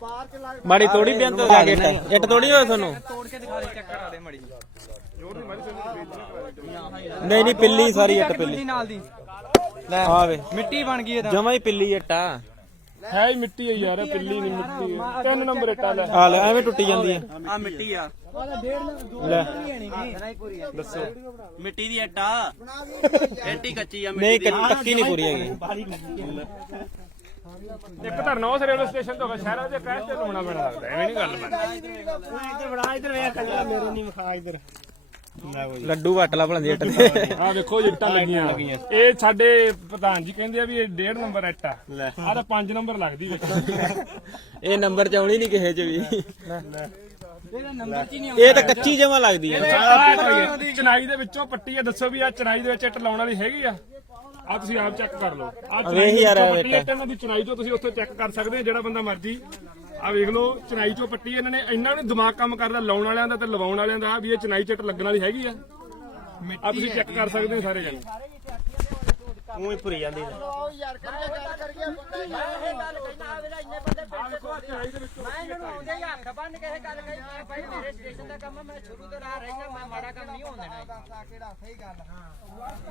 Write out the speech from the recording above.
ਮੜੀ ਥੋੜੀ ਬੰਦ ਲਾ ਕੇ ਇੱਟ ਥੋੜੀ ਹੋਏ ਤੁਹਾਨੂੰ ਤੋੜ ਕੇ ਦਿਖਾ ਦੇ ਚੱਕਰ ਆ ਦੇ ਮੜੀ ਜੋਰ ਨਹੀਂ ਮਾੜੀ ਤੋੜੀ ਨਹੀਂ ਨਹੀਂ ਪਿੱਲੀ ਸਾਰੀ ਇੱਟ ਪਿੱਲੀ ਨਾਲ ਦੀ ਲੈ ਆ ਵੇ ਮਿੱਟੀ ਬਣ ਗਈ ਇਹਦਾ ਹੀ ਪਿੱਲੀ ਇੱਟਾ ਹੈ ਹੀ ਮਿੱਟੀ ਹੈ ਯਾਰ ਪਿੱਲੀ ਨਹੀਂ ਮਿੱਟੀ ਤਿੰਨ ਨੰਬਰ ਇੱਟਾ ਲੈ ਆ ਲੈ ਐਵੇਂ ਟੁੱਟੀ ਜਾਂਦੀ ਆ ਆ ਮਿੱਟੀ ਆ ਲੈ ਦੱਸੋ ਮਿੱਟੀ ਦੀ ਇੱਟਾ ਬਣਾ ਕੱਚੀ ਆ ਮਿੱਟੀ ਨਹੀਂ ਪੱਕੀ ਨਹੀਂ ਪੂਰੀ ਹੈਗੀ ਇੱਕ ਧਰਨਾ ਸਰੇ ਰੇਲਵੇ ਸਟੇਸ਼ਨ ਤੋਂ ਸ਼ਹਿਰ ਆ ਜੇ ਪੈਸ ਤੇ ਰੋਣਾ ਪੈਣਾ ਲੱਗਦਾ ਐਵੇਂ ਨਹੀਂ ਗੱਲ ਬਣਦੀ ਇੱਧਰ ਬੜਾ ਇੱਧਰ ਵੇਖ ਲੈ ਮੇਰੇ ਨਹੀਂ ਵਿਖਾ ਇੱਧਰ ਲੱਡੂ ਵਟਲਾ ਬਣਦੇ ਇੱਟ ਦੇ ਆ ਦੇਖੋ ਇੱਟਾਂ ਲੱਗੀਆਂ ਇਹ ਸਾਡੇ ਪ੍ਰਧਾਨ ਜੀ ਕਹਿੰਦੇ ਆ ਵੀ ਇਹ ਡੇਢ ਨੰਬਰ ਇੱਟ ਆ ਆ ਤਾਂ ਪੰਜ ਨੰਬਰ ਲੱਗਦੀ ਵੇਖ ਇਹ ਨੰਬਰ ਚ ਆਉਣੀ ਨਹੀਂ ਕਿਸੇ ਚ ਵੀ ਇਹ ਤਾਂ ਕੱਚੀ ਜਮਾ ਲੱਗਦੀ ਆ ਚਨਾਈ ਦੇ ਵਿੱਚੋਂ ਪੱਟੀ ਆ ਦੱਸੋ ਵੀ ਆ ਚਨਾਈ ਦੇ ਵਿੱਚ ਇੱਟ ਲਾਉਣ ਵਾਲੀ ਹੈਗੀ ਆ ਆ ਤੁਸੀਂ ਆਪ ਚੈੱਕ ਕਰ ਲਓ ਆ ਵੇਹੀ ਆ ਰਿਹਾ ਬੇਟਾ ਪੱਟੀ ਇਹਨਾਂ ਚੁਣਾਈ ਚੋਂ ਤੁਸੀਂ ਉੱਥੇ ਚੈੱਕ ਕਰ ਸਕਦੇ ਹੋ ਜਿਹੜਾ ਬੰਦਾ ਮਰਜ਼ੀ ਆ ਵੇਖ ਲਓ ਚੁਣਾਈ ਚੋਂ ਪੱਟੀ ਇਹਨਾਂ ਨੇ ਇਹਨਾਂ ਨੇ ਦਿਮਾਗ ਕੰਮ ਕਰਦਾ ਲਾਉਣ ਵਾਲਿਆਂ ਦਾ ਤੇ ਲਵਾਉਣ ਵਾਲਿਆਂ ਦਾ ਵੀ ਇਹ ਚੁਣਾਈ ਚਟ ਲੱਗਣ ਵਾਲੀ ਹੈਗੀ ਆ ਆ ਤੁਸੀਂ ਚੈੱਕ ਕਰ ਸਕਦੇ ਹੋ ਸਾਰੇ ਜਣੇ ਉਹ ਹੀ ਭਰੀ ਜਾਂਦੀ ਹੈ ਯਾਰ ਕਰ ਗਿਆ ਕਰ ਗਿਆ ਬੰਦਾ ਇਹ ਗੱਲ ਕਹਿੰਦਾ ਆ ਵੀਰਾ ਇੰਨੇ ਬੰਦੇ ਫਿਰ ਚਾਹੀਦੇ ਵਿੱਚ ਮੈਂ ਇਹਨਾਂ ਆਉਂਦੇ ਹੀ ਹੱਥ ਬੰਨ ਕੇ ਗੱਲ ਕਹੀ ਮੇਰੇ ਸਟੇਸ਼ਨ ਦਾ ਕੰਮ ਮੈਂ ਸ਼ੁਰੂ ਤੋਂ ਰਹਿ ਰਿਹਾ ਮੈਂ ਮਾੜਾ ਕੰਮ ਨਹੀਂ ਹੋਣ ਕਿਹੜਾ ਸਹੀ ਗੱਲ ਹਾਂ